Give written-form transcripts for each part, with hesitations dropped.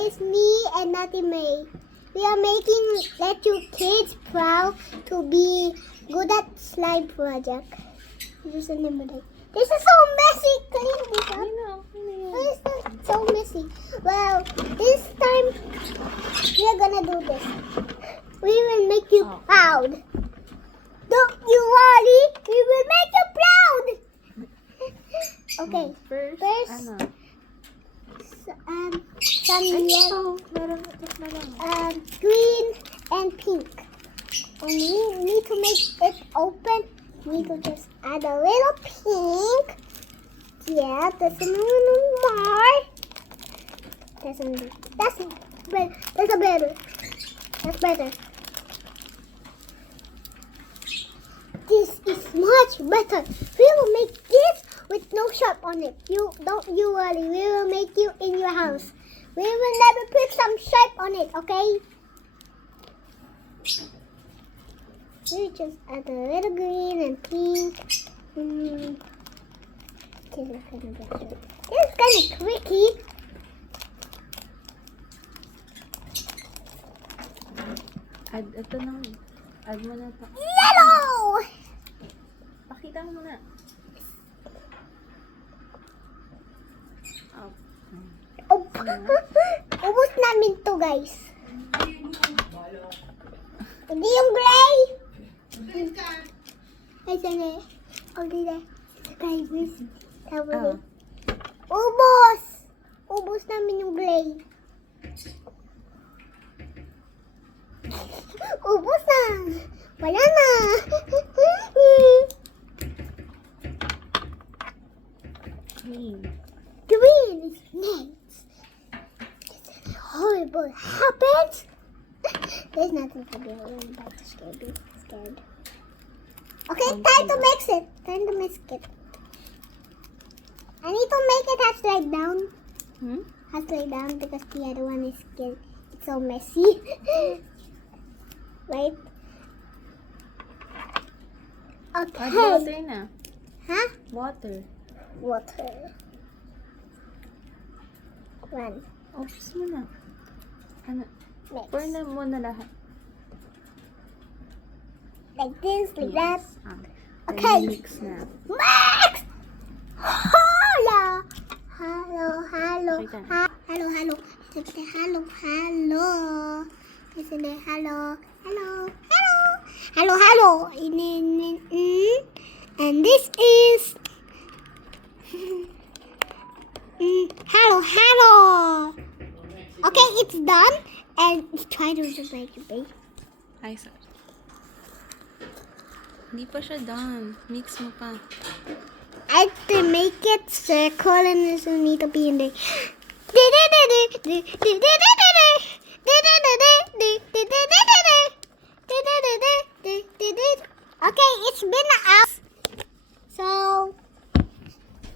is me and Natty May. We are making Let Your Kids Proud to be good at slime project. This is the name of it. This is so messy. Clean this up. Why is that so messy? Well, this time we are gonna do this. We will make you proud. Don't you worry. We will make you proud. Okay. First, First, ano? some yellow, green, and pink. And we need to make it open. We need to just add a little pink. Yeah, that's a little more. That's better. That's better. That's better. This is much better. We will make this with no sharp on it. You worry. We will make you in your house. We will never put some sharp on it, okay? We just add a little green and pink. This is kind of tricky. Ito na. Add mo na ito. Yellow! Pakita mo na. Oh. Ubus namin to, guys. Hindi yung gray. Ay, sana. O, dito. Subscribers. Oh. Ubus! Ubus namin yung gray. Ubus na. Wala na. Green. Green is next. Horrible happens. There's nothing to do. I'm about to scared. Okay, time to mix it. Time to mix it. I need to make it upside down. Upside down because the other one is scared. It's so messy. Right? Add Okay. water na. Huh? Water. Water. One. Oops mo na. Ano? Mix. Pour na muna lahat. Like this, like that. Okay. Okay. Mix na. Max! Hello! Hello, hello. Wait, Hello, hello. Say hello, hello. Say hello, hello, hello. Hello, hello. And this is... hello, hello. Okay, it's done. And try to just make it big. Ay, sorry. Hindi pa siya done. Mix mo pa. I have to make it circle and this will need to be in there. Okay, it's been an hour. So,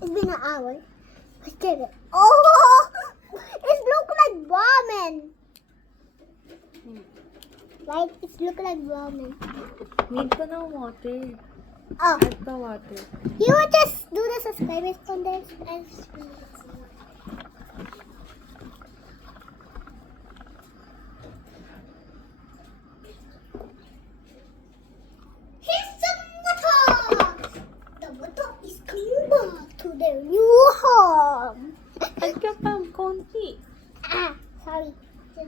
it's been an hour. Let's get it. Oh, it looks like ramen. Right? It looks like ramen. Need pa ng water. Oh. Add pa water. You would just do the subscribers on this and here's some water. The water is coming back to their new home. Add ka pa konti. Sorry. Do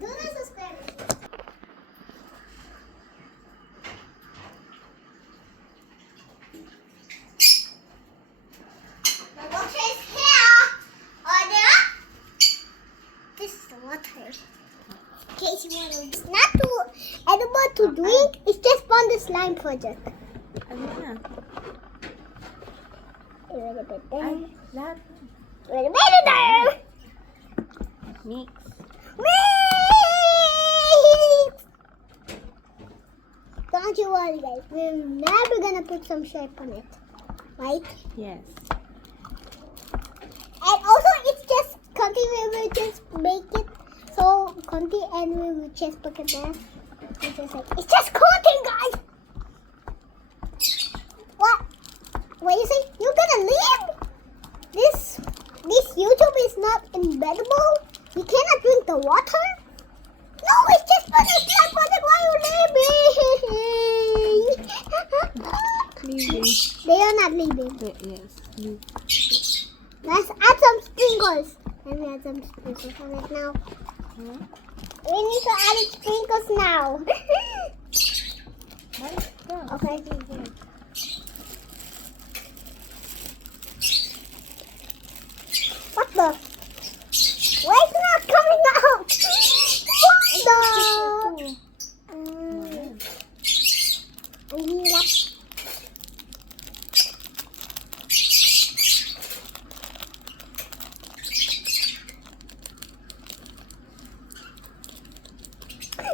the subscribers. It's not too edible to drink. It's just fun the slime project. Ano na? Wait a bit Ay, there. lahat. Wait a minute there. Mix. Mix. Don't you worry, guys. We're never gonna put some shape on it, right? Yes. And also, it's just Conti. We will just make it so Conti, and we will just put it there. It's just Conti, guys. What? What you say? You're gonna leave? This YouTube is not embeddable. We cannot drink the water? No, it's just for the slime project. Why are you leaving? Leaving. They are not leaving. Yes. Leave. Let's add some sprinkles. Let me add some sprinkles on it now. Huh? We need to add sprinkles now. Okay. What the? Why it's not coming out? What the? Ang hirap.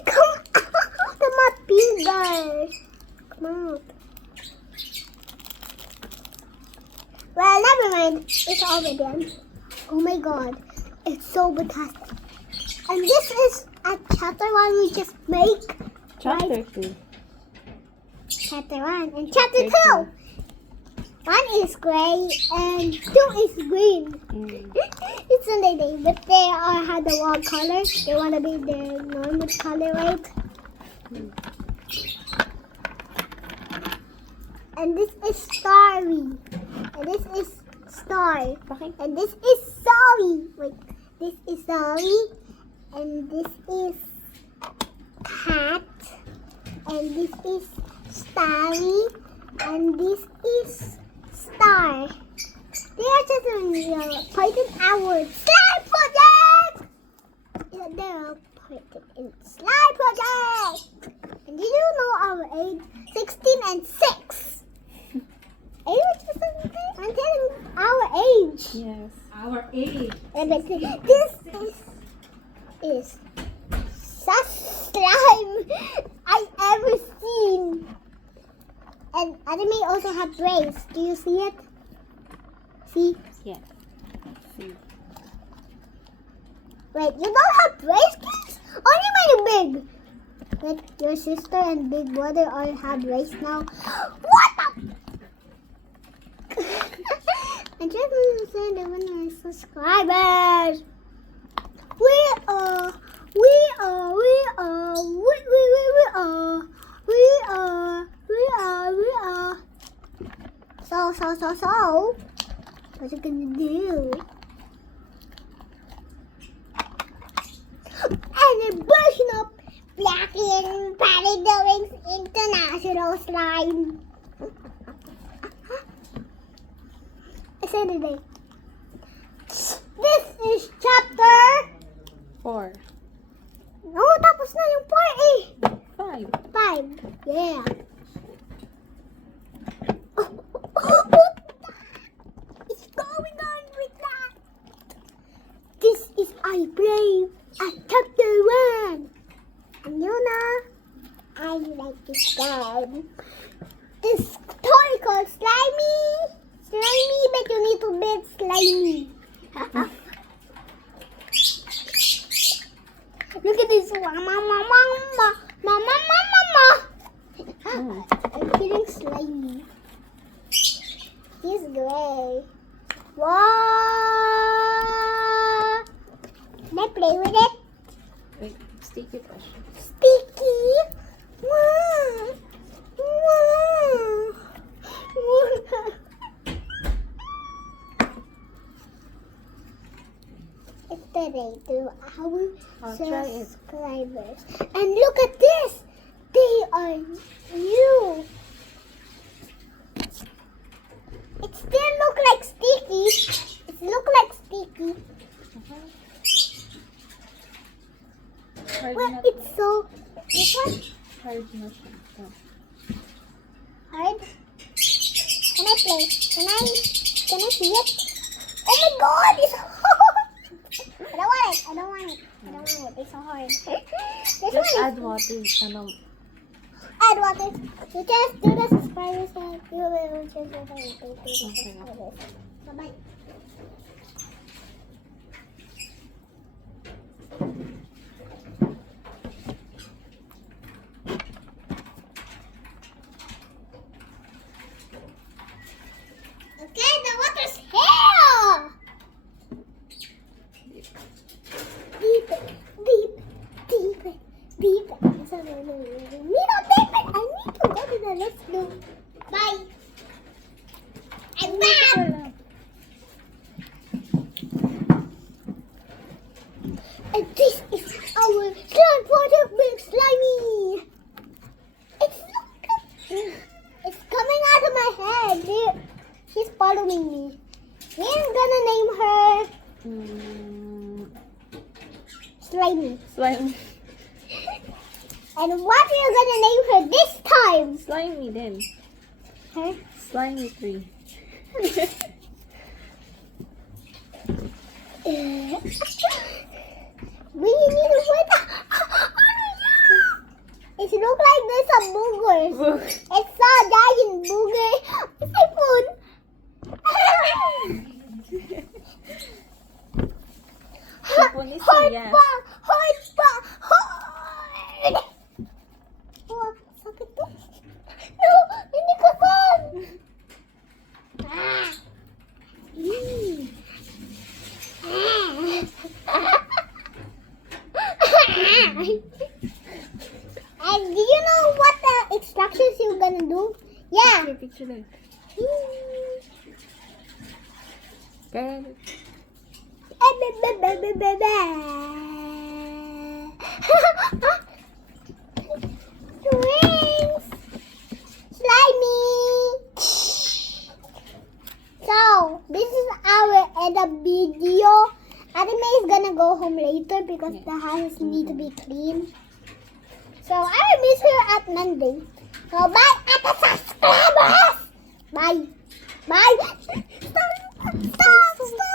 Come out of my fingers. Come out. Well, never mind. It's over then. Oh my god. It's so fantastic. And this is a chapter 1 we just make. Chapter 2. Chapter 1 and chapter 2. Chapter 1 is gray and 2 is green. Mm. It's Sunday day, but they all had the wrong color. They want to be the normal color, right? Mm. And this is starry. And this is star. Bakit? And this is sorry. Wait, this is sorry. And this is cat. And this is starry. And this is star. They are just pointed our slime project. Yeah, they're all pointed in slime project. And did you know our age? 16 and 6. I'm telling our age. Yes. Our age. And this is such slime I ever seen. And anime also have brains. Do you see it? See? Yes. See. Wait, you don't have brains, kids? Only when you're big. Wait, your sister and big brother all have brains now. What the? I just want to say that when my subscribers. We are. So. What you gonna do? And a version of Blackie and Patty Doings International Slime. I said today. This is chapter. 4. No, tapos na yung 4 eh. 5. 5. Yeah. What's going on with that? This is I play at chapter 1. And you know, I like this game. This story called Slimy. Slimy, but you need to build Slimy. Look at this one. Mama. I'm feeling slimy. He's gray. Wow! Can I play with it? Wait, sticky brush. Sticky. Wow. It's today to our I'll try it. subscribers. And look at this. They are new. It still look like sticky. It look like sticky. Hard Well, na. it's so. This one Hard na siya. So, hard. Can I play? Can I see it? Oh my God! It's hard. I don't want it. It's so hard. This one just is add water. Ano, add water. You just do the subscribers and you will just do the subscribers. Bye-bye. Okay, the water's here! And this is our slime project with Slimy. It's coming out of my head. She's following me. We're gonna name her Slimy. Slime. And what are you gonna name her this time? Slimy then. Her? Slimy 3. We need to put. It looks like there's some boogers. It's a giant booger. It's a food. Hard pa! Hard pa! Hard! Oh, sakit to. No! Hindi ko fan! And do you know what the instructions you're gonna do? Yeah. Picture lang. Kaya, Rings. Slimy. So, this is our end of video. Ate May is gonna go home later because the house need to be clean. So, I will miss her at Monday. So, bye at the subscribers. Bye. Bye. Stop. Stop. Stop.